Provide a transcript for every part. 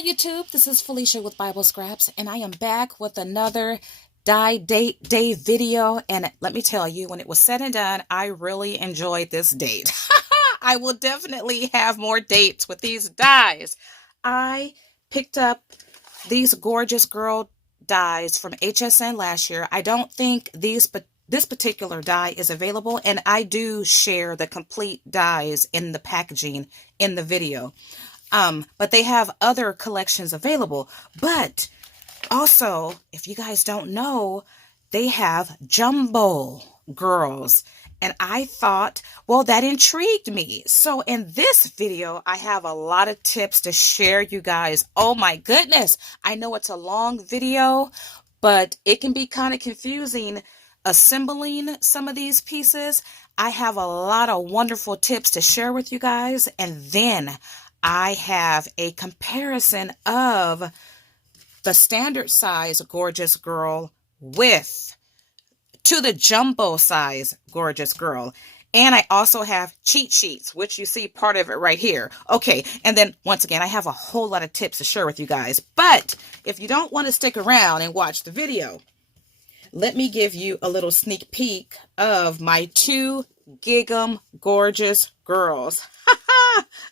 Hi YouTube, this is Felicia with Bible Scraps, and I am back with another date day video. And let me tell you, when it was said and done, I really enjoyed this date. I will definitely have more dates with these dyes. I picked up these Gorjuss girl dyes from HSN last year. I don't think this particular dye is available, and I do share the complete dyes in the packaging in the video. But they have other collections available. But also, if you guys don't know, they have jumbo girls. And I thought, well, that intrigued me. So in this video, I have a lot of tips to share, you guys. Oh my goodness. I know it's a long video, but it can be kind of confusing assembling some of these pieces. I have a lot of wonderful tips to share with you guys. And then I have a comparison of the standard size Gorjuss girl to the jumbo size Gorjuss girl. And I also have cheat sheets, which you see part of it right here. Okay, and then once again, I have a whole lot of tips to share with you guys. But if you don't want to stick around and watch the video, let me give you a little sneak peek of my two Gingham Gorjuss girls.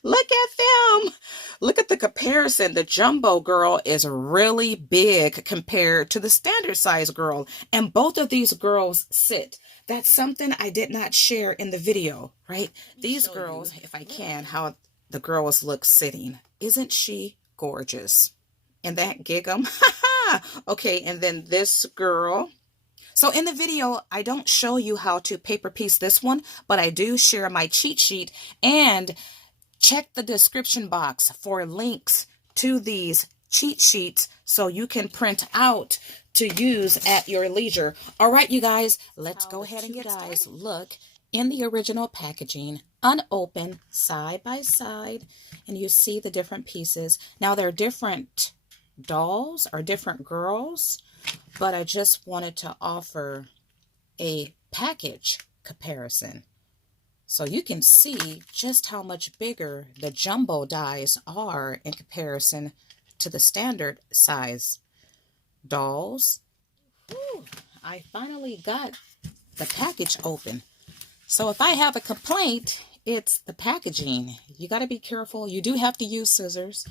Look at them. Look at the comparison. The jumbo girl is really big compared to the standard size girl. And both of these girls sit. That's something I did not share in the video, right? These girls, if I can, how the girls look sitting. Isn't she gorgeous? And that Gingham. Okay, and then this girl. So in the video, I don't show you how to paper piece this one, but I do share my cheat sheet, and check the description box for links to these cheat sheets so you can print out to use at your leisure. All right, you guys, let's go ahead and get started. Look in the original packaging, unopened, side by side, and you see the different pieces. Now, they're different dolls or different girls, but I just wanted to offer a package comparison so you can see just how much bigger the jumbo dies are in comparison to the standard size dolls. Whew, I finally got the package open. So if I have a complaint, it's the packaging. You got to be careful. You do have to use scissors,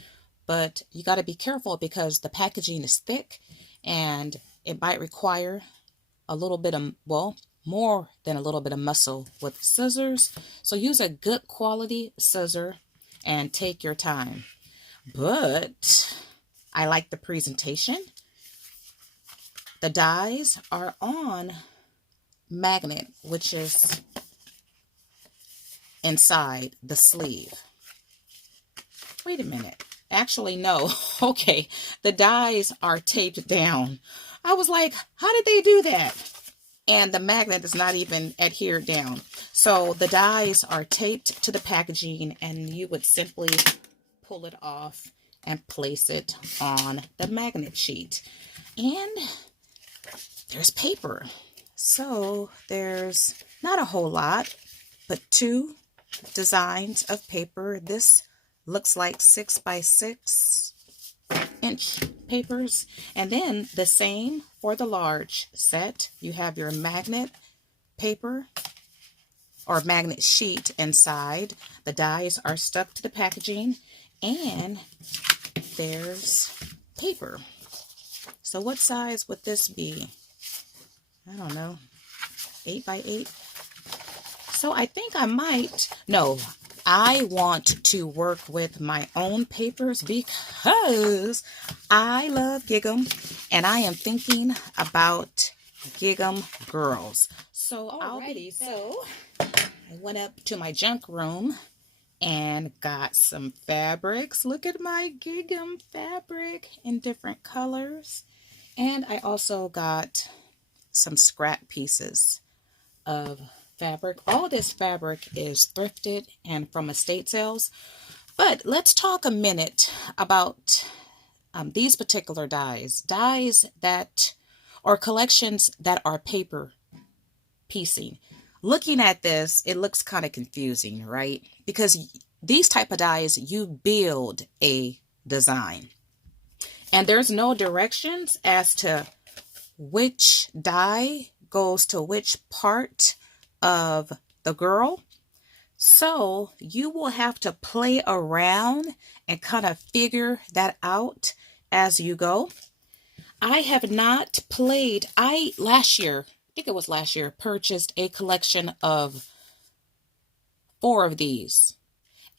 but you got to be careful because the packaging is thick and it might require a little bit of, well, more than a little bit of muscle with scissors. So use a good quality scissor and take your time. But I like the presentation. The dies are on magnet, which is inside the sleeve. Wait a minute. Actually, no. Okay, the dies are taped down. I was like, how did they do that? And the magnet is not even adhered down. So the dies are taped to the packaging, and you would simply pull it off and place it on the magnet sheet. And there's paper. So there's not a whole lot, but two designs of paper. This looks like 6 by 6 inch papers, and then the same for the large set. You have your magnet paper or magnet sheet inside. The dies are stuck to the packaging, and there's paper. So what size would this be? I don't know, 8 by 8. So I think I might, no, I want to work with my own papers because I love Gingham, and I am thinking about Gingham girls. So so I went up to my junk room and got some fabrics. Look at my Gingham fabric in different colors. And I also got some scrap pieces of fabric. All this fabric is thrifted and from estate sales. But let's talk a minute about these particular dies that or collections that are paper piecing. Looking at this, it looks kind of confusing, right? Because these type of dies, you build a design. And there's no directions as to which die goes to which part of the girl. So you will have to play around and kind of figure that out as you go. I have not played. Last year, I think it was last year, purchased a collection of 4 of these.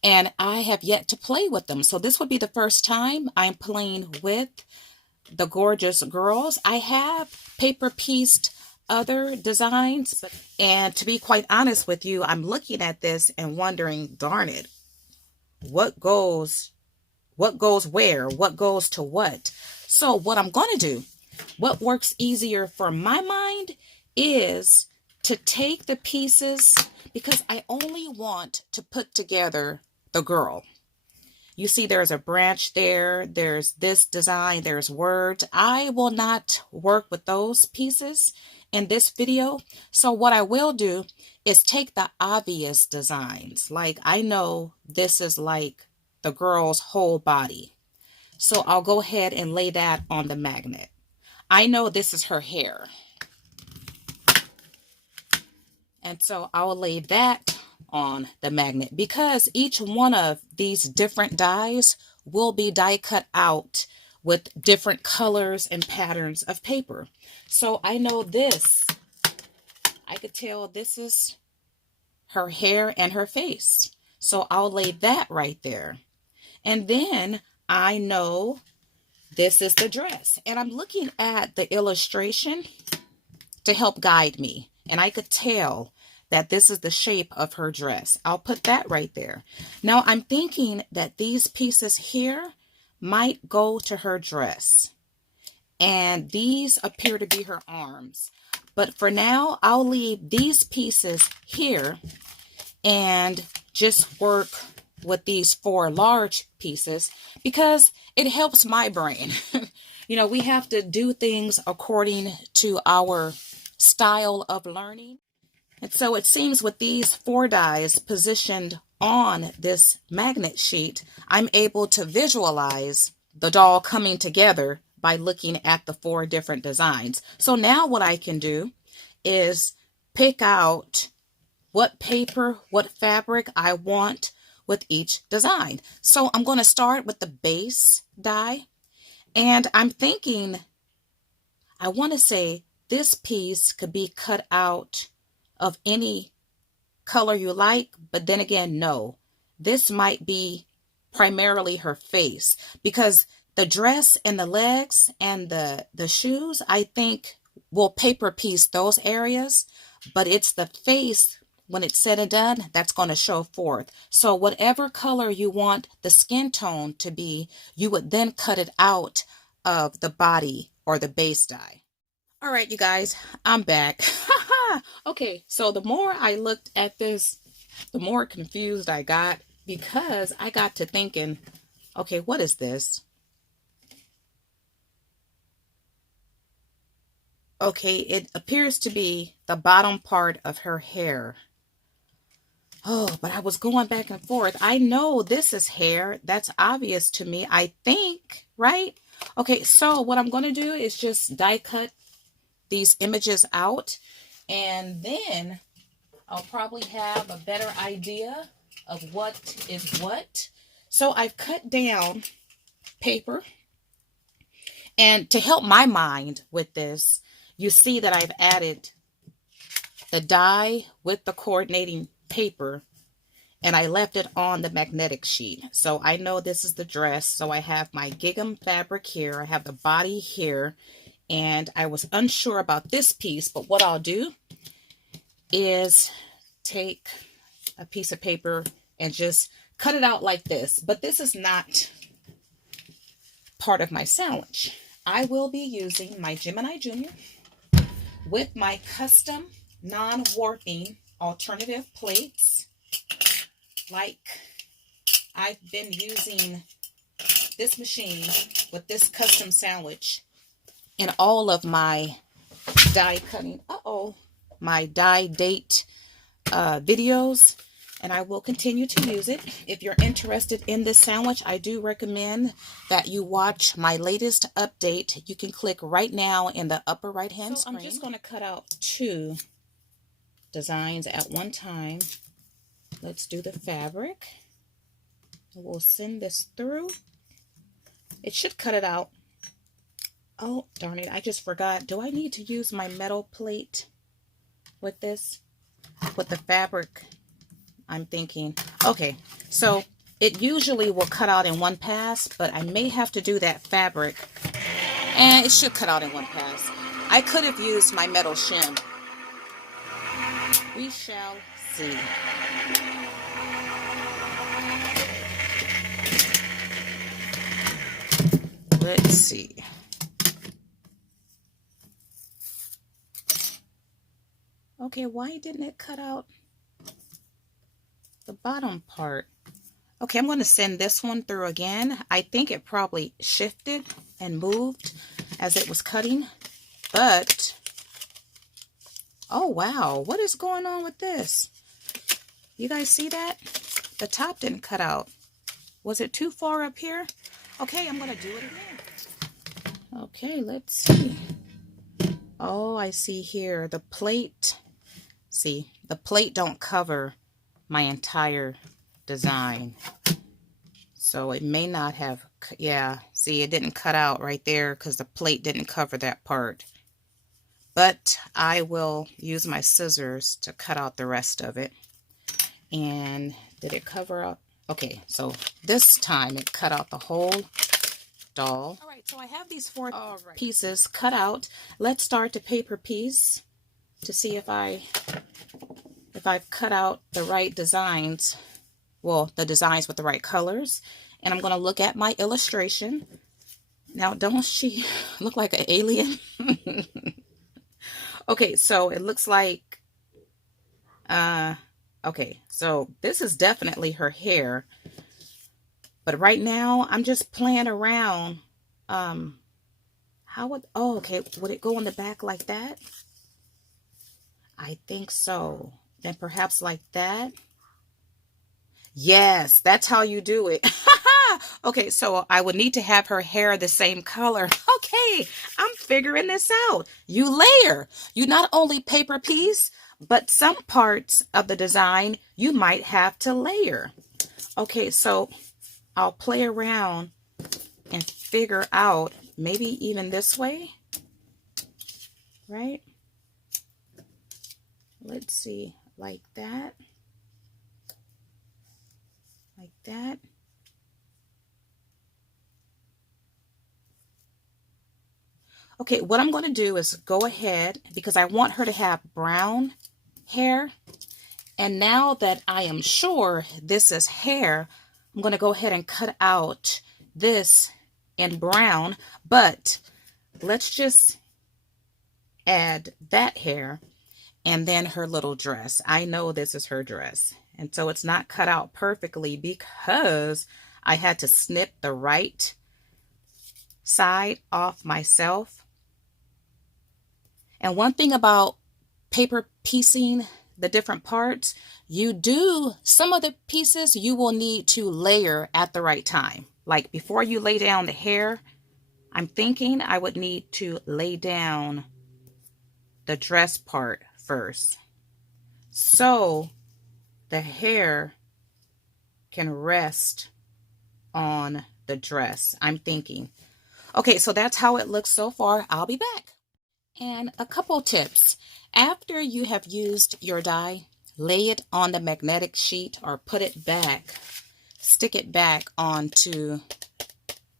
And I have yet to play with them. So this would be the first time I'm playing with the Gorjuss girls. I have paper pieced other designs. And to be quite honest with you, I'm looking at this and wondering, darn it, what goes where? What goes to what? So what I'm going to do, what works easier for my mind is to take the pieces, because I only want to put together the girl. You see there's a branch there, there's this design, there's words. I will not work with those pieces in this video. So what I will do is take the obvious designs. Like I know this is like the girl's whole body. So I'll go ahead and lay that on the magnet. I know this is her hair. And so I'll lay that on the magnet, because each one of these different dies will be die cut out with different colors and patterns of paper. So I know this, I could tell this is her hair and her face. So I'll lay that right there. And then I know this is the dress. And I'm looking at the illustration to help guide me. And I could tell that this is the shape of her dress. I'll put that right there. Now I'm thinking that these pieces here might go to her dress. And these appear to be her arms. But for now, I'll leave these pieces here and just work with these 4 large pieces, because it helps my brain. You know, we have to do things according to our style of learning. And so it seems with these 4 dies positioned on this magnet sheet, I'm able to visualize the doll coming together by looking at the 4 different designs. So now what I can do is pick out what paper, what fabric I want with each design. So I'm going to start with the base die. And I'm thinking, I want to say this piece could be cut out of any color you like, but then again, no. This might be primarily her face, because the dress and the legs and the shoes, I think we'll paper piece those areas, but it's the face, when it's said and done, that's going to show forth. So whatever color you want the skin tone to be, you would then cut it out of the body or the base die. All right, you guys, I'm back. Okay, so the more I looked at this, the more confused I got, because I got to thinking, okay, what is this? Okay, it appears to be the bottom part of her hair. Oh, but I was going back and forth. I know this is hair. That's obvious to me, I think, right? Okay, so what I'm going to do is just die cut these images out, and then I'll probably have a better idea of what is what. So I've cut down paper, and to help my mind with this, you see that I've added the die with the coordinating paper, and I left it on the magnetic sheet. So I know this is the dress. So I have my gingham fabric here. I have the body here, and I was unsure about this piece, but what I'll do is take a piece of paper and just cut it out like this. But this is not part of my sandwich. I will be using my Gemini Junior with my custom non-warping alternative plates. Like, I've been using this machine with this custom sandwich in all of my die cutting, my die date videos. and I will continue to use it. If you're interested in this sandwich, I do recommend that you watch my latest update. You can click right now in the upper right hand screen. I'm just going to cut out 2 designs at one time. Let's do the fabric. We'll send this through. It should cut it out. Oh, darn it, I just forgot. Do I need to use my metal plate with this? With the fabric? I'm thinking. Okay, so it usually will cut out in one pass, but I may have to do that fabric. And it should cut out in one pass. I could have used my metal shim. We shall see. Let's see. Okay, why didn't it cut out the bottom part? Okay, I'm going to send this one through again. I think it probably shifted and moved as it was cutting, but oh wow, what is going on with this? You guys see that? The top didn't cut out. Was it too far up here? Okay, I'm going to do it again. Okay, let's see. Oh, I see here the plate. See, the plate don't cover my entire design. So it may not have, yeah, see, it didn't cut out right there because the plate didn't cover that part. But I will use my scissors to cut out the rest of it. And did it cover up? Okay, so this time it cut out the whole doll. All right, so I have these 4 pieces cut out. Let's start the paper piece to see if I've cut out the right designs. Well, the designs with the right colors. And I'm going to look at my illustration. Now, don't she look like an alien? Okay, so it looks like, okay, so this is definitely her hair. But right now, I'm just playing around. How would, oh, okay, would it go on the back like that? I think so. Then perhaps like that. Yes, that's how you do it. Okay, so I would need to have her hair the same color. Okay, I'm figuring this out. You layer. You not only paper piece, but some parts of the design you might have to layer. Okay, so I'll play around and figure out maybe even this way, right? Let's see, like that. Like that. Okay, what I'm going to do is go ahead, because I want her to have brown hair. And now that I am sure this is hair, I'm going to go ahead and cut out this in brown. But let's just add that hair and then her little dress. I know this is her dress. And so it's not cut out perfectly because I had to snip the right side off myself. And one thing about paper piecing the different parts, some of the pieces you will need to layer at the right time. Like before you lay down the hair, I'm thinking I would need to lay down the dress part first, so the hair can rest on the dress, I'm thinking. Okay, so that's how it looks so far. I'll be back. And a couple tips. After you have used your die, lay it on the magnetic sheet or put it back, stick it back onto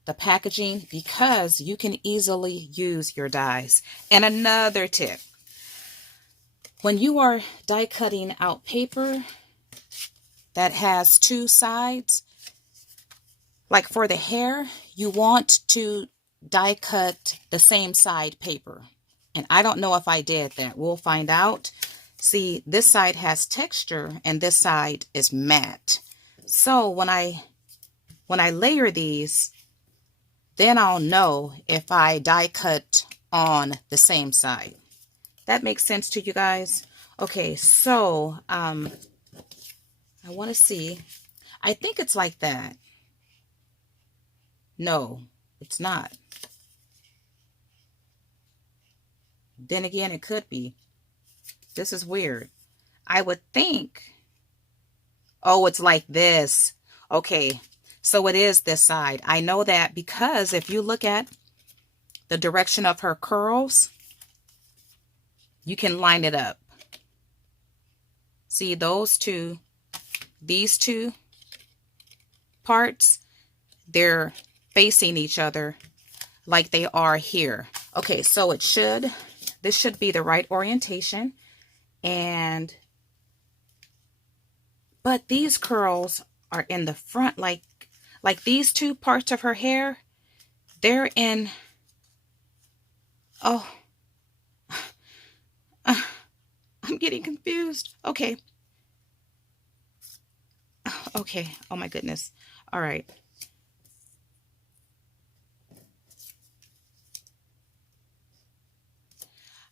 the packaging because you can easily use your dies. And another tip. When you are die cutting out paper that has 2 sides, like for the hair, you want to die cut the same side paper. And I don't know if I did that. We'll find out. See, this side has texture and this side is matte. So when I layer these, then I'll know if I die cut on the same side. That makes sense to you guys? Okay, so I want to see. I think it's like that. No, it's not. Then again, it could be. This is weird. I would think, oh, it's like this. Okay, so it is this side. I know that because if you look at the direction of her curls, you can line it up. See those two, these two parts, they're facing each other like they are here. Okay, so this should be the right orientation. But these curls are in the front, like these two parts of her hair, they're in, oh, I'm getting confused. Okay. Okay. Oh my goodness. All right.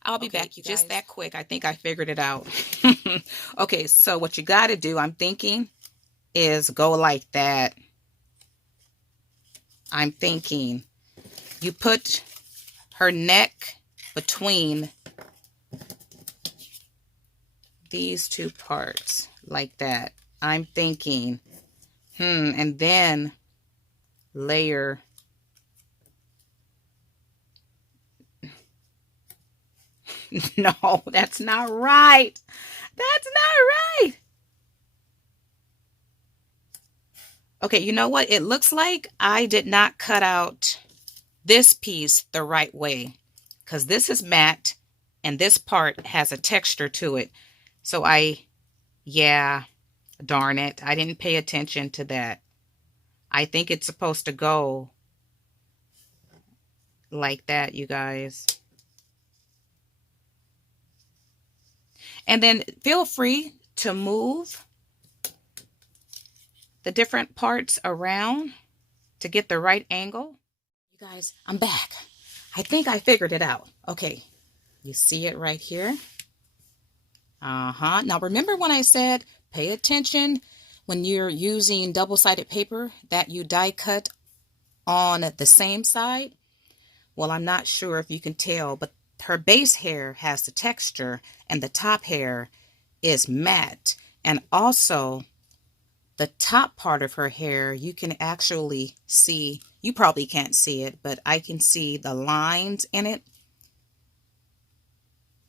I'll be back, you guys. Just that quick. I think I figured it out. Okay, so what you got to do, I'm thinking, is go like that. I'm thinking you put her neck between these two parts like that. I'm thinking, and then layer. No, that's not right. That's not right. Okay, you know what? It looks like I did not cut out this piece the right way because this is matte and this part has a texture to it. So yeah, darn it. I didn't pay attention to that. I think it's supposed to go like that, you guys. And then feel free to move the different parts around to get the right angle. You guys, I'm back. I think I figured it out. Okay, you see it right here. Now remember when I said pay attention when you're using double-sided paper that you die cut on the same side? Well, I'm not sure if you can tell, but her base hair has the texture and the top hair is matte. And also the top part of her hair, you can actually see, you probably can't see it, but I can see the lines in it,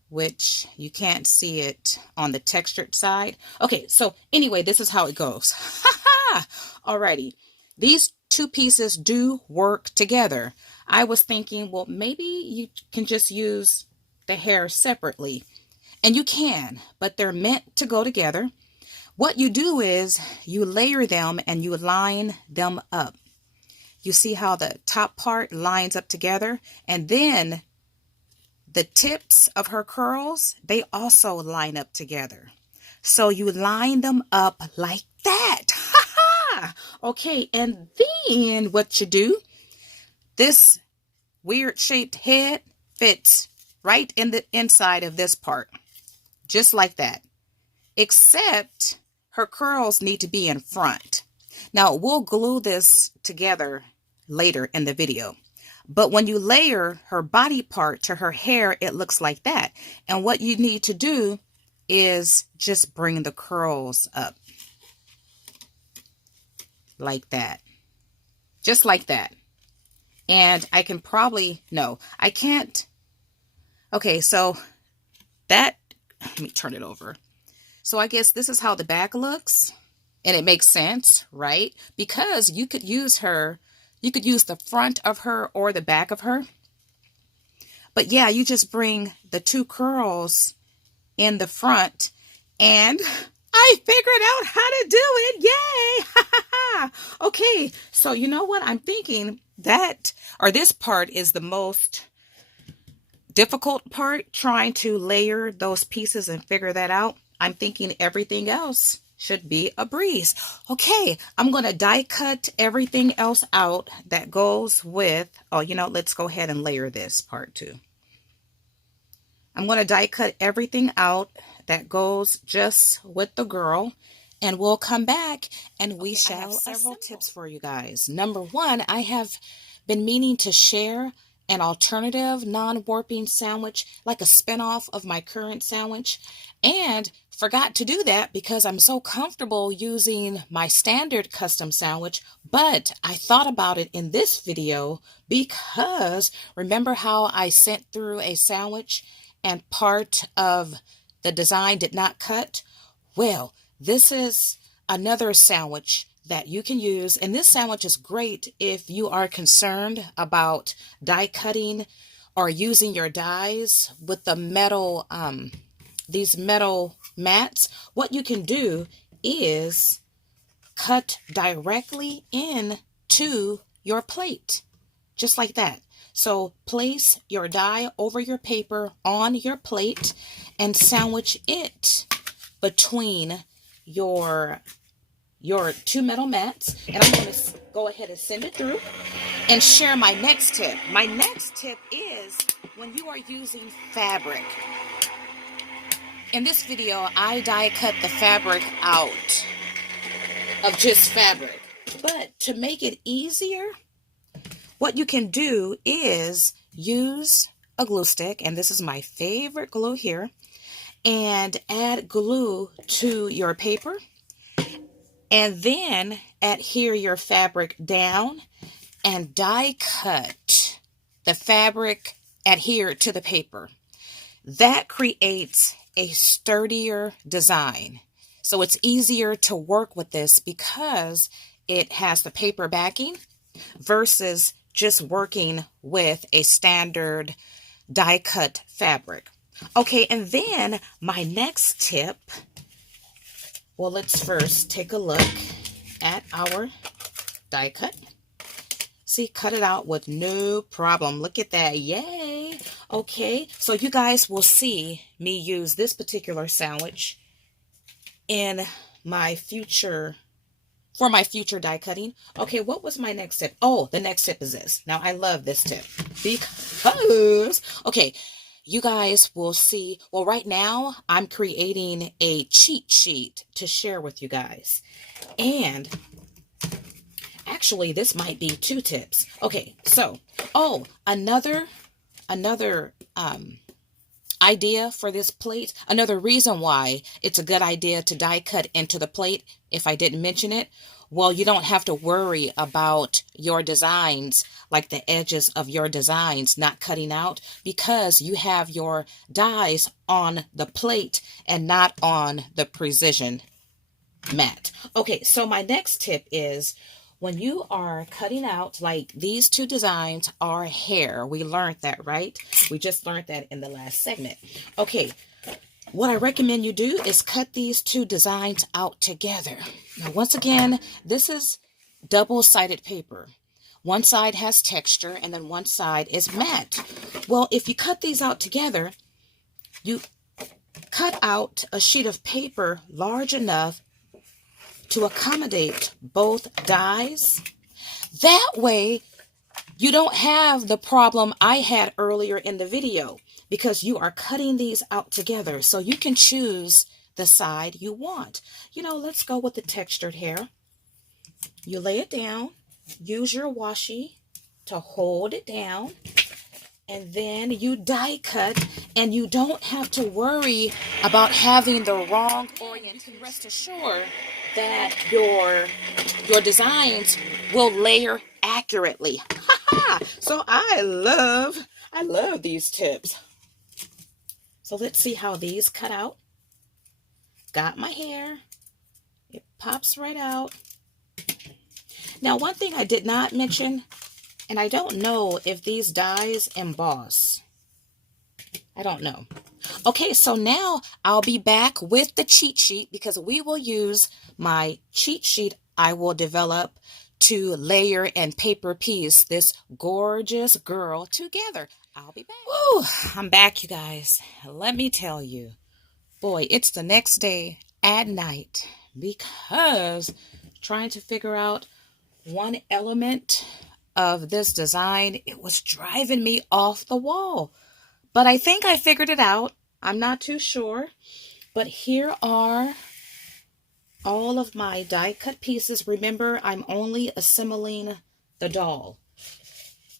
which you can't see it on the textured side. Okay, so anyway, this is how it goes. Alrighty, these two pieces do work together. I was thinking, well, maybe you can just use the hair separately. And you can, but they're meant to go together. What you do is you layer them and you line them up. You see how the top part lines up together? And then the tips of her curls, they also line up together. So you line them up like that. Okay, and then what you do, this weird shaped head fits right in the inside of this part, just like that, except her curls need to be in front. Now we'll glue this together later in the video, but when you layer her body part to her hair, it looks like that. And what you need to do is just bring the curls up like that, just like that. And I can probably, no, I can't. Okay, so that, let me turn it over. So I guess this is how the back looks. And it makes sense, right? Because you could use her, you could use the front of her or the back of her. But yeah, you just bring the two curls in the front and I figured out how to do it. Yay! Okay, so you know what? I'm thinking that, or this part is the most difficult part, trying to layer those pieces and figure that out. I'm thinking everything else should be a breeze. Okay, I'm going to die cut everything else out that goes with, oh, you know, let's go ahead and layer this part too. I'm going to die cut everything out that goes just with the girl. and we'll come back and we shall. I have several tips for you guys. Number one, I have been meaning to share an alternative non-warping sandwich, like a spinoff of my current sandwich, and forgot to do that because I'm so comfortable using my standard custom sandwich. But I thought about it in this video because remember how I sent through a sandwich and part of the design did not cut? Well, this is another sandwich that you can use, and this sandwich is great if you are concerned about die cutting or using your dies with the metal, these metal mats. What you can do is cut directly into your plate, just like that. So place your die over your paper on your plate and sandwich it between your two metal mats, and I'm going to go ahead and send it through and share my next tip. My next tip is when you are using fabric. In this video, I die cut the fabric out of just fabric, but to make it easier, what you can do is use a glue stick, and this is my favorite glue here, and add glue to your paper, and then adhere your fabric down and die cut the fabric adhered to the paper. That creates a sturdier design. So it's easier to work with this because it has the paper backing versus just working with a standard die cut fabric. Okay, and then my next tip, well, let's first take a look at our die cut. See, cut it out with no problem. Look at that. Yay. Okay, so you guys will see me use this particular sandwich in my future, for my future die cutting. Okay, what was my next tip? Oh, the next tip is this. Now, I love this tip because, okay, you guys will see, well, right now I'm creating a cheat sheet to share with you guys. And actually, this might be 2 tips. Okay, so, oh, another idea for this plate, another reason why it's a good idea to die cut into the plate, if I didn't mention it. Well, you don't have to worry about your designs, like the edges of your designs not cutting out, because you have your dies on the plate and not on the precision mat. Okay, so my next tip is when you are cutting out, like these 2 designs are hair. We learned that, right? We just learned that in the last segment. Okay, what I recommend you do is cut these 2 designs out together. Now, once again, this is double-sided paper. One side has texture and then one side is matte. Well, if you cut these out together, you cut out a sheet of paper large enough to accommodate both dies. That way, you don't have the problem I had earlier in the video because you are cutting these out together. So you can choose the side you want. You know, let's go with the textured hair. You lay it down, use your washi to hold it down, and then you die cut, and you don't have to worry about having the wrong orientation. Rest assured that your designs will layer accurately. So I love these tips. So let's see how these cut out. Got my hair. It pops right out. Now, one thing I did not mention, and I don't know if these dies emboss. I don't know. Okay, so now I'll be back with the cheat sheet because we will use my cheat sheet I will develop to layer and paper piece this gorgeous girl together. I'll be back. Woo, I'm back, you guys. Let me tell you, boy, it's the next day at night because trying to figure out one element of this design, it was driving me off the wall. But I think I figured it out. I'm not too sure. But here are all of my die cut pieces. Remember, I'm only assembling the doll.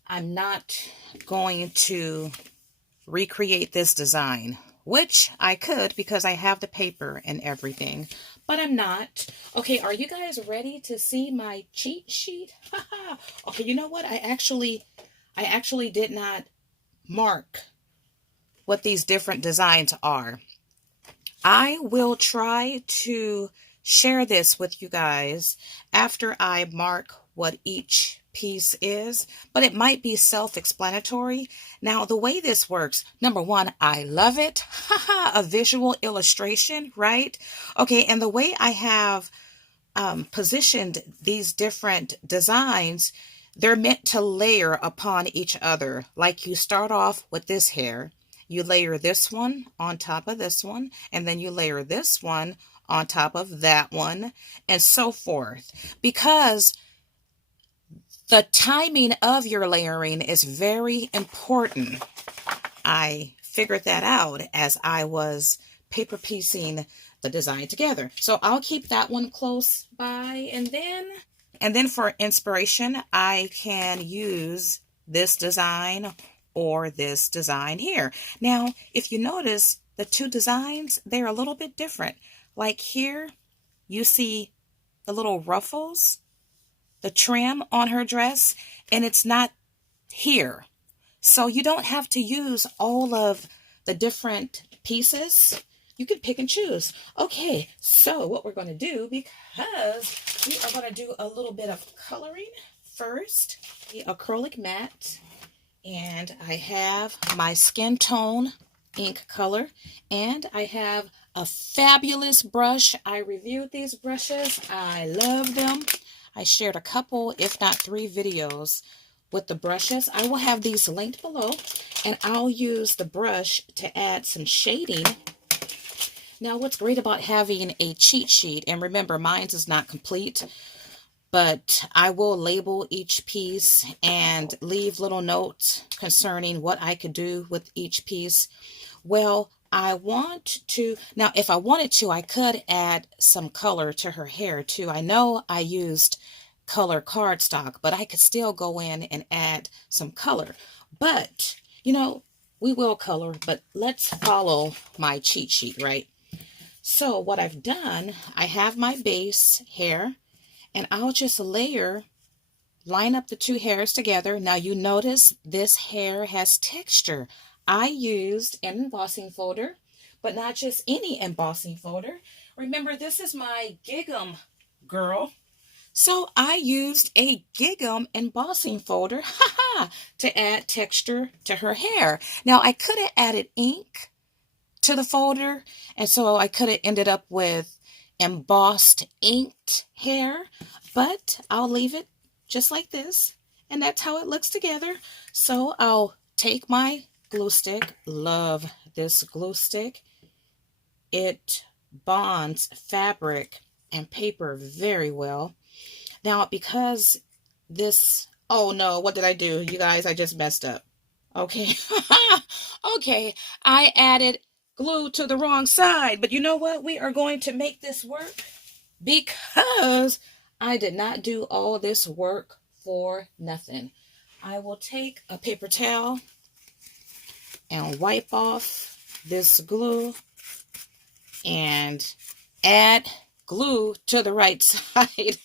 I'm not going to recreate this design, which I could because I have the paper and everything, but I'm not. Okay, are you guys ready to see my cheat sheet? Okay, you know what? I actually did not mark what these different designs are. I will try to share this with you guys after I mark what each piece is, but it might be self-explanatory. Now, the way this works, number one, I love it. A visual illustration, right? Okay, and the way I have positioned these different designs, they're meant to layer upon each other. Like you start off with this hair, you layer this one on top of this one, and then you layer this one on top of that one, and so forth. Because the timing of your layering is very important. I figured that out as I was paper piecing the design together. So I'll keep that one close by, and then for inspiration, I can use this design or this design here. Now, if you notice, the two designs, they're a little bit different. Like here, you see the little ruffles, the trim on her dress, and it's not here. So you don't have to use all of the different pieces. You can pick and choose. Okay, so what we're going to do, because we are going to do a little bit of coloring first, the acrylic matte, and I have my skin tone ink color, and I have a fabulous brush. I reviewed these brushes. I love them. I shared a couple, if not 3 videos with the brushes. I will have these linked below, and I'll use the brush to add some shading. Now, what's great about having a cheat sheet, and remember, mine is not complete, but I will label each piece and leave little notes concerning what I could do with each piece. Well, I want to, now if I wanted to, I could add some color to her hair too. I know I used color cardstock, but I could still go in and add some color. But, you know, we will color, but let's follow my cheat sheet, right? So what I've done, I have my base hair, and I'll just line up the 2 hairs together. Now you notice this hair has texture. I used an embossing folder, but not just any embossing folder. Remember, this is my Gingham girl. So I used a Gingham embossing folder to add texture to her hair. Now I could have added ink to the folder, and so I could have ended up with embossed inked hair, but I'll leave it just like this, and that's how it looks together. So I'll take my glue stick. Love this glue stick. It bonds fabric and paper very well. Now, because this, oh no, what did I do? You guys, I just messed up. Okay. Okay, I added glue to the wrong side, but you know what? We are going to make this work because I did not do all this work for nothing. I will take a paper towel and wipe off this glue and add glue to the right side.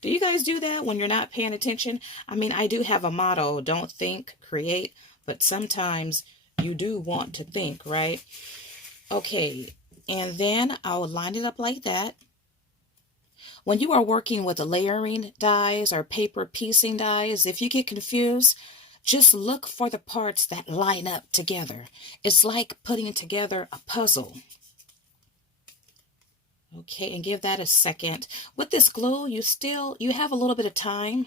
Do you guys do that when you're not paying attention? I mean, I do have a motto, don't think, create, but sometimes you do want to think, right? Okay, and then I'll line it up like that. When you are working with layering dies or paper piecing dies, if you get confused, just look for the parts that line up together. It's like putting together a puzzle. Okay, and give that a second. With this glue, you have a little bit of time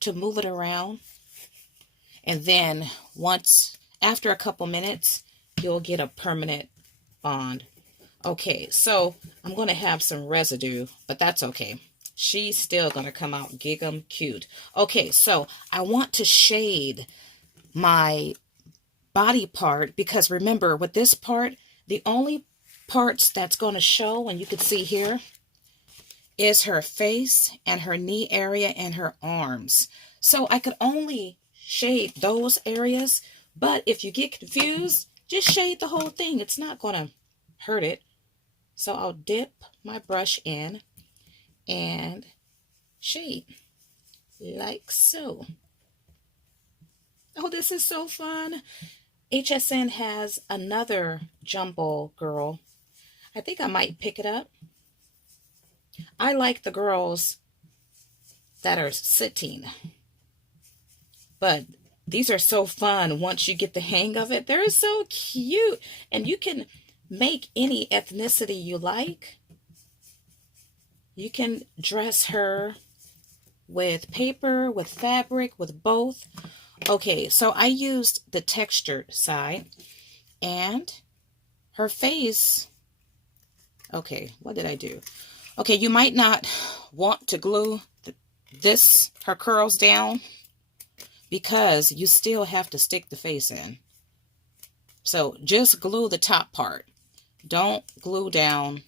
to move it around. And then after a couple minutes, you'll get a permanent bond. Okay, so I'm going to have some residue, but that's okay. She's still going to come out Gingham cute. Okay, so I want to shade my body part because remember, with this part, the only parts that's going to show, and you can see here, is her face and her knee area and her arms. So I could only shade those areas, but if you get confused, just shade the whole thing. It's not going to hurt it. So I'll dip my brush in and shade like so. Oh, this is so fun. HSN has another jumbo girl. I think I might pick it up. I like the girls that are sitting, but these are so fun once you get the hang of it. They're so cute, and you can make any ethnicity you like. You can dress her with paper, with fabric, with both. Okay, so I used the textured side, and her face. Okay, what did I do? Okay, you might not want to glue her curls down, because you still have to stick the face in. So just glue the top part. Don't glue down.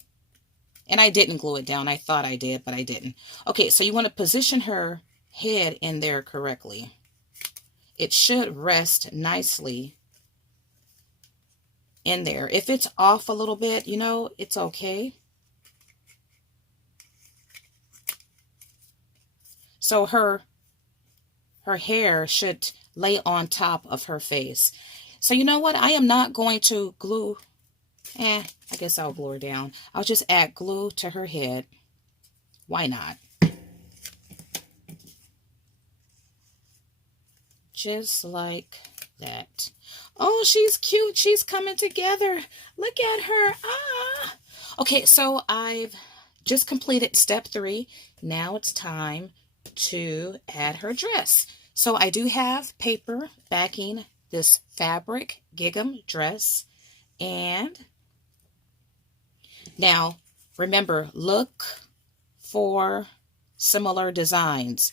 And I didn't glue it down. I thought I did, but I didn't. Okay, so you want to position her head in there correctly. It should rest nicely in there. If it's off a little bit, you know, it's okay. So her hair should lay on top of her face. So you know what? I am not going to glue. I guess I'll glue her down. I'll just add glue to her head. Why not? Just like that. Oh, she's cute. She's coming together. Look at her. Ah. Okay, so I've just completed step 3. Now it's time to add her dress. So I do have paper backing this fabric gingham dress. And now remember, look for similar designs.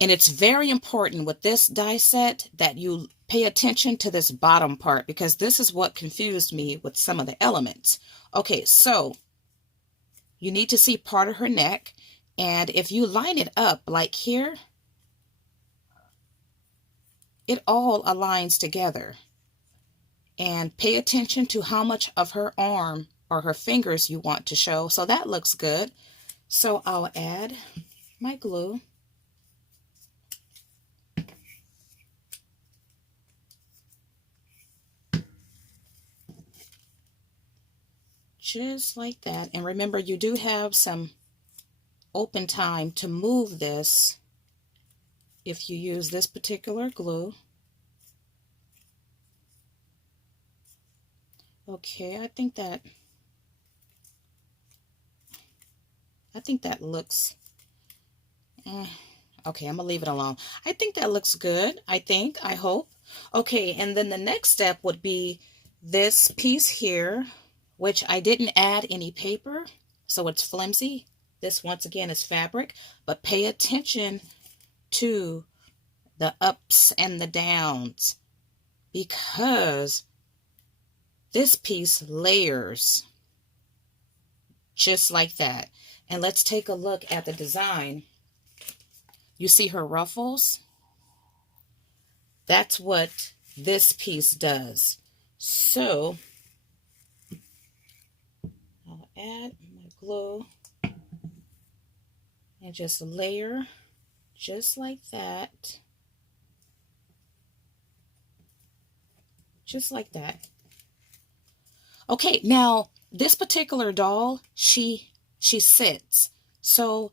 And it's very important with this die set that you pay attention to this bottom part, because this is what confused me with some of the elements. Okay, so you need to see part of her neck. And if you line it up like here, it all aligns together. And pay attention to how much of her arm or her fingers you want to show. So that looks good. So I'll add my glue. Just like that. And remember, you do have some open time to move this if you use this particular glue. Okay, I think that looks okay, I'm gonna leave it alone. I think that looks good. I hope. Okay, and then the next step would be this piece here, which I didn't add any paper, so it's flimsy. This, once again, is fabric, but pay attention to the ups and the downs, because this piece layers just like that. And let's take a look at the design. You see her ruffles? That's what this piece does. So I'll add my glue and just layer just like that. Just like that. Okay, now this particular doll, she sits. So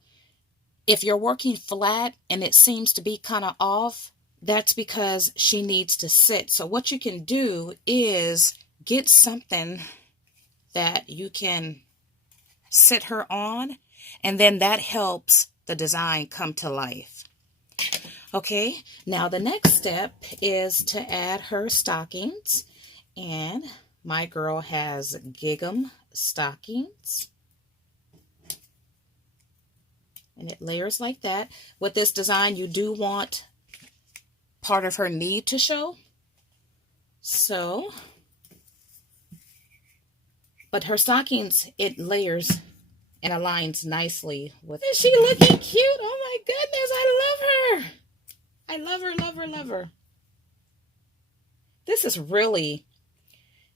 if you're working flat and it seems to be kind of off, that's because she needs to sit. So what you can do is get something that you can sit her on, and then that helps the design come to life. Okay, now the next step is to add her stockings, and my girl has gingham stockings. And it layers like that. With this design, you do want part of her knee to show. So, But her stockings, it layers and aligns nicely with. Is she looking cute? Oh my goodness, I love her. I love her, love her, love her. This is really,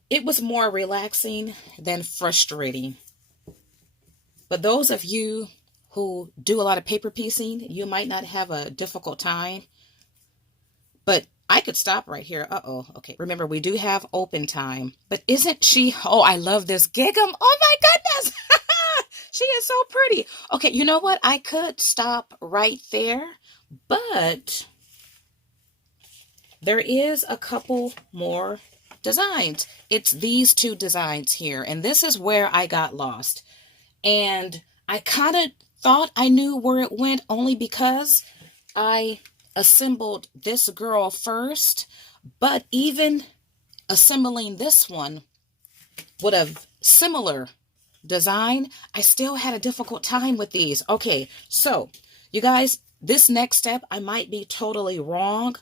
it was more relaxing than frustrating. But those of you who do a lot of paper piecing, you might not have a difficult time. But I could stop right here. Uh-oh. Okay. Remember, we do have open time. But isn't she? Oh, I love this Gingham. Oh my goodness. She is so pretty. Okay, you know what? I could stop right there. But there is a couple more designs. It's these two designs here. And this is where I got lost. And I kind of thought I knew where it went only because I assembled this girl first. But even assembling this one with a similar design, I still had a difficult time with these. Okay, so you guys, this next step, I might be totally wrong,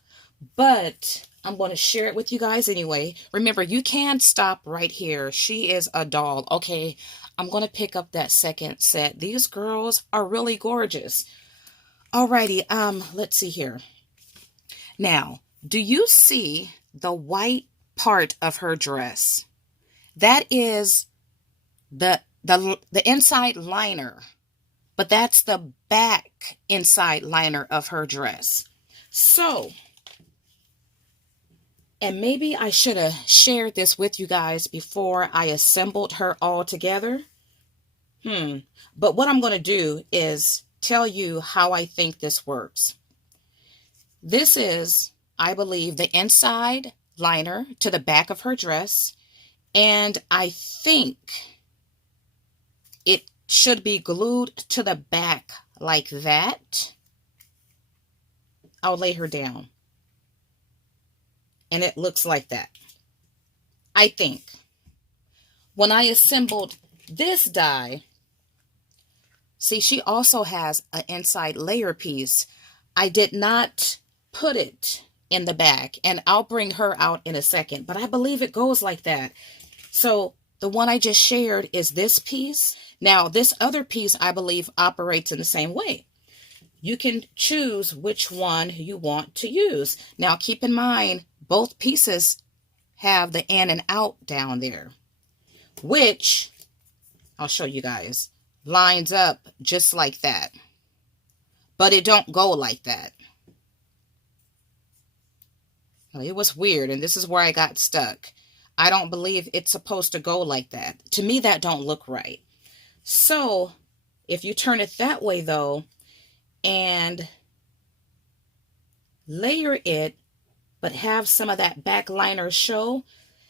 but I'm going to share it with you guys anyway. Remember, you can stop right here. She is a doll. Okay, I'm going to pick up that second set. These girls are really gorgeous. Alrighty, let's see here. Now, do you see the white part of her dress? That is the inside liner, but that's the back inside liner of her dress. So, and maybe I should have shared this with you guys before I assembled her all together. But what I'm going to do is tell you how I think this works. This is, I believe, the inside liner to the back of her dress. And I think it should be glued to the back like that. I'll lay her down. And it looks like that. I think. When I assembled this die, see, she also has an inside layer piece. I did not put it in the back, and I'll bring her out in a second, but I believe it goes like that. So the one I just shared is this piece. Now, this other piece, I believe, operates in the same way. You can choose which one you want to use. Now, keep in mind, both pieces have the in and out down there, which I'll show you guys, lines up just like that. But it don't go like that. It was weird, and this is where I got stuck. I don't believe it's supposed to go like that. To me, that don't look right. So, if you turn it that way, though, and layer it, but have some of that back liner show,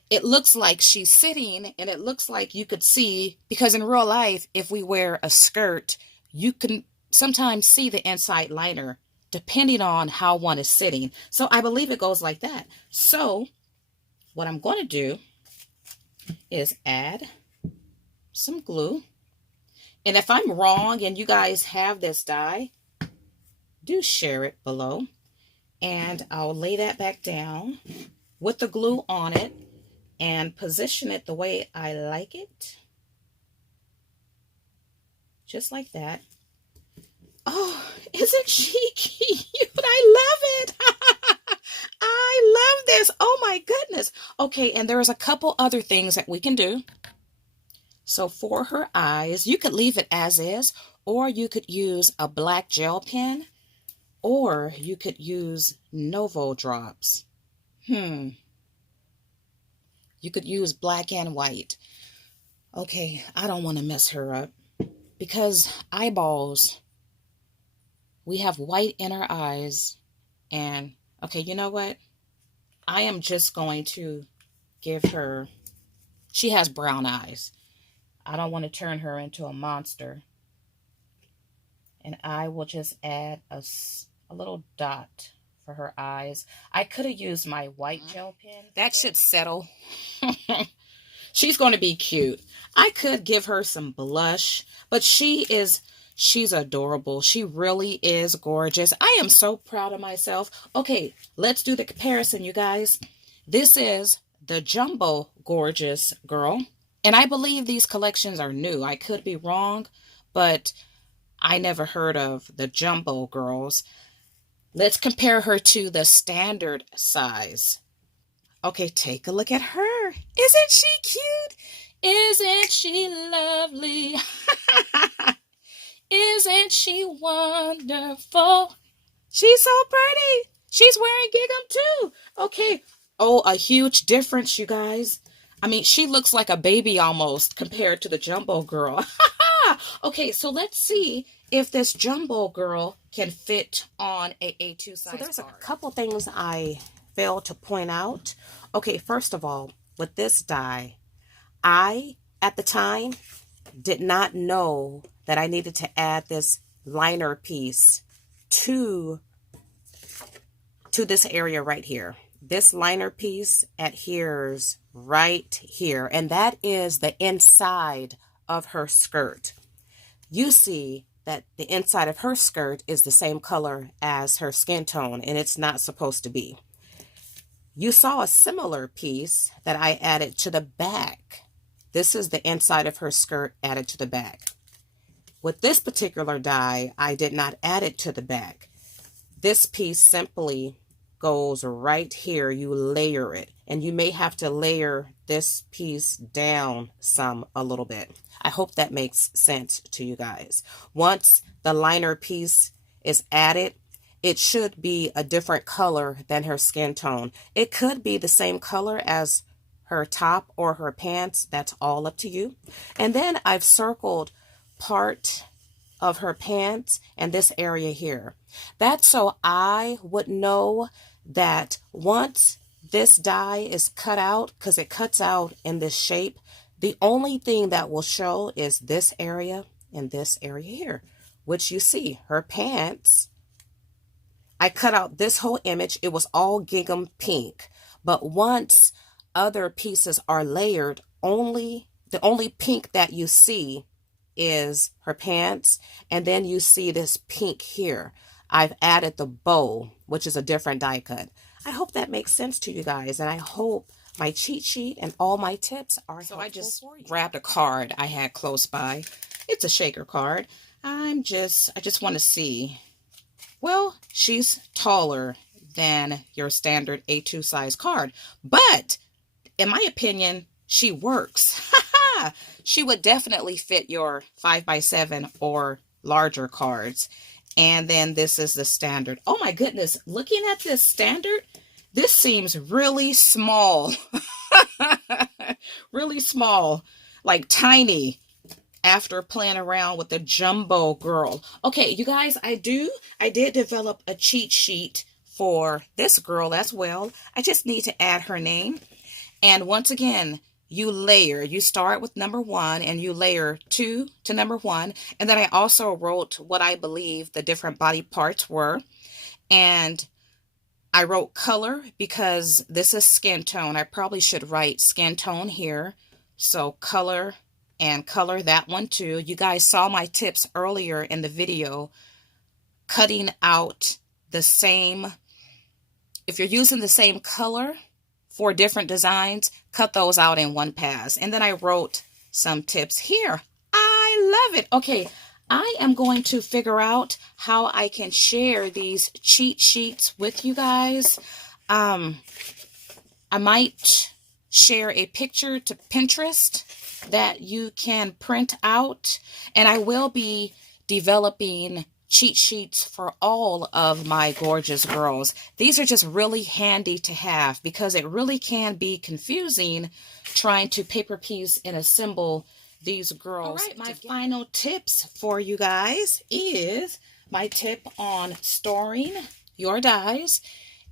it looks like she's sitting, and it looks like you could see, because in real life, if we wear a skirt, you can sometimes see the inside liner, depending on how one is sitting. So I believe it goes like that. So what I'm going to do is add some glue. And if I'm wrong and you guys have this die, do share it below. And I'll lay that back down with the glue on it and position it the way I like it. Just like that. Oh, isn't she cute? I love it. I love this. Oh my goodness. Okay, and there's a couple other things that we can do. So for her eyes, you could leave it as is, or you could use a black gel pen, or you could use Novo drops. You could use black and white. Okay, I don't want to mess her up because eyeballs, we have white in our eyes. And okay, you know what? I am just going to give her, she has brown eyes. I don't want to turn her into a monster. And I will just add a little dot for her eyes. I could have used my white gel pen. That should settle. She's going to be cute. I could give her some blush, but she's adorable. She really is gorgeous. I am so proud of myself. Okay, let's do the comparison, you guys. This is the Jumbo Gorjuss girl. And I believe these collections are new. I could be wrong, but I never heard of the Jumbo Girls. Let's compare her to the standard size. Okay, take a look at her. Isn't she cute? Isn't she lovely? Isn't she wonderful? She's so pretty. She's wearing gingham too. Okay. Oh, a huge difference, you guys. I mean, she looks like a baby almost compared to the Jumbo Girl. Okay, so let's see if this Jumbo Girl can fit on a A2 size. So there's a couple things I failed to point out. Okay, first of all, with this die, I, at the time, did not know that I needed to add this liner piece to this area right here. This liner piece adheres right here, and that is the inside of her skirt. You see that the inside of her skirt is the same color as her skin tone, and it's not supposed to be. You saw a similar piece that I added to the back. This is the inside of her skirt added to the back. With this particular die, I did not add it to the back. This piece simply goes right here. You layer it, and you may have to layer this piece down a little bit. I hope that makes sense to you guys. Once the liner piece is added, it should be a different color than her skin tone. It could be the same color as her top or her pants. That's all up to you. And then I've circled part of her pants and this area here. That's so I would know that once this die is cut out, because it cuts out in this shape, the only thing that will show is this area and this area here, which you see her pants. I cut out this whole image. It was all gingham pink. But once other pieces are layered, the only pink that you see is her pants. And then you see this pink here. I've added the bow, which is a different die cut. I hope that makes sense to you guys. And I hope my cheat sheet and all my tips are helpful. So I just grabbed a card I had close by. It's a shaker card. I just want to see. Well, she's taller than your standard A2 size card, but in my opinion, she works. She would definitely fit your 5x7 or larger cards. And then this is the standard. Oh my goodness, looking at this standard, this seems really small. Really small, like tiny, after playing around with the Jumbo Girl. Okay, you guys, I did develop a cheat sheet for this girl as well. I just need to add her name. And once again, you layer. You start with number 1 and you layer 2 to number 1. And then I also wrote what I believe the different body parts were. And I wrote color because this is skin tone. I probably should write skin tone here. So color and color that one too. You guys saw my tips earlier in the video, cutting out the same. If you're using the same color for different designs, cut those out in one pass. And then I wrote some tips here. I love it. Okay, I am going to figure out how I can share these cheat sheets with you guys. I might share a picture to Pinterest that you can print out, and I will be developing cheat sheets for all of my gorgeous girls. These are just really handy to have because it really can be confusing trying to paper piece and assemble these girls. All right, my final tips for you guys is my tip on storing your dies.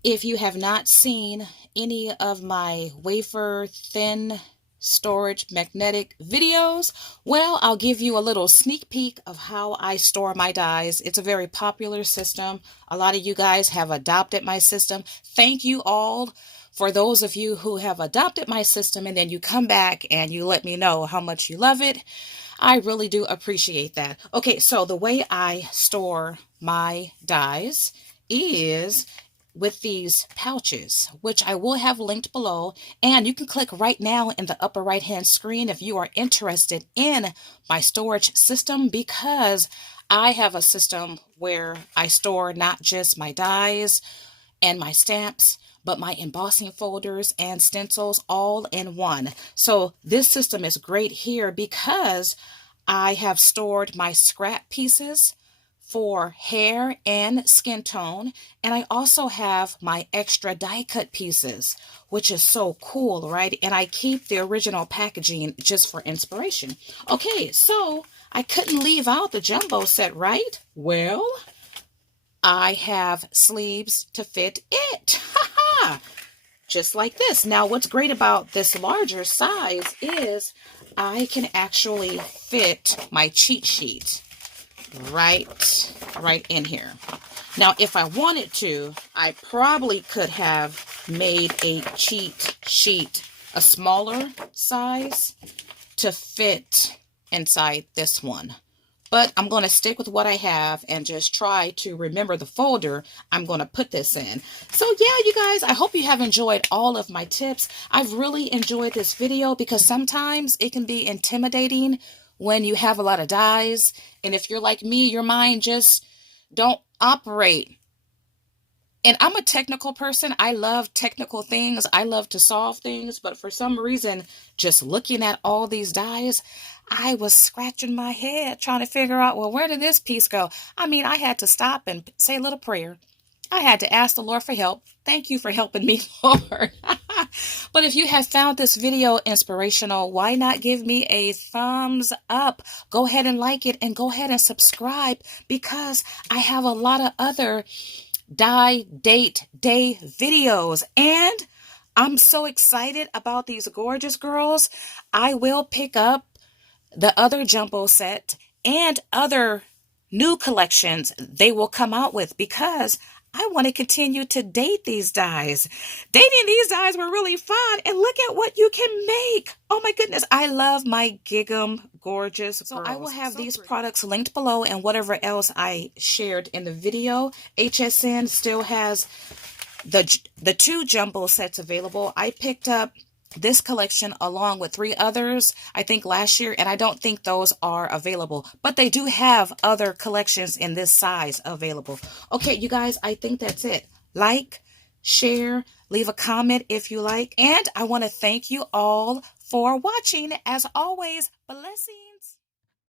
If you have not seen any of my wafer thin storage magnetic videos, well, I'll give you a little sneak peek of how I store my dies. It's a very popular system. A lot of you guys have adopted my system. Thank you all for those of you who have adopted my system and then you come back and you let me know how much you love it. I really do appreciate that. Okay, so the way I store my dies is with these pouches, which I will have linked below, and you can click right now in the upper right hand screen if you are interested in my storage system, because I have a system where I store not just my dies and my stamps, but my embossing folders and stencils all in one. So this system is great here because I have stored my scrap pieces for hair and skin tone, and I also have my extra die cut pieces, which is so cool, right? And I keep the original packaging just for inspiration. Okay, so I couldn't leave out the jumbo set, right? Well, I have sleeves to fit it. Ha! Just like this. Now, what's great about this larger size is I can actually fit my cheat sheet right in here. Now, if I wanted to, I probably could have made a cheat sheet a smaller size to fit inside this one. But I'm going to stick with what I have and just try to remember the folder I'm going to put this in. So yeah, you guys, I hope you have enjoyed all of my tips. I've really enjoyed this video because sometimes it can be intimidating when you have a lot of dies. And if you're like me, your mind just don't operate. And I'm a technical person. I love technical things. I love to solve things. But for some reason, just looking at all these dies, I was scratching my head trying to figure out, well, where did this piece go? I mean, I had to stop and say a little prayer. I had to ask the Lord for help. Thank you for helping me, Lord. But if you have found this video inspirational, why not give me a thumbs up? Go ahead and like it and go ahead and subscribe, because I have a lot of other die, date, day videos. And I'm so excited about these gorgeous girls. I will pick up the other jumbo set and other new collections they will come out with, because I want to continue to date these dies. Dating these dies were really fun, and look at what you can make. Oh my goodness, I love my Gingham Gorjuss. So I will have these products linked below and whatever else I shared in the video. HSN still has the 2 jumbo sets available. I picked up this collection along with 3 others, I think last year, and I don't think those are available, but they do have other collections in this size available. Okay, you guys, I think that's it. Like, share, leave a comment if you like, and I want to thank you all for watching. As always, blessings.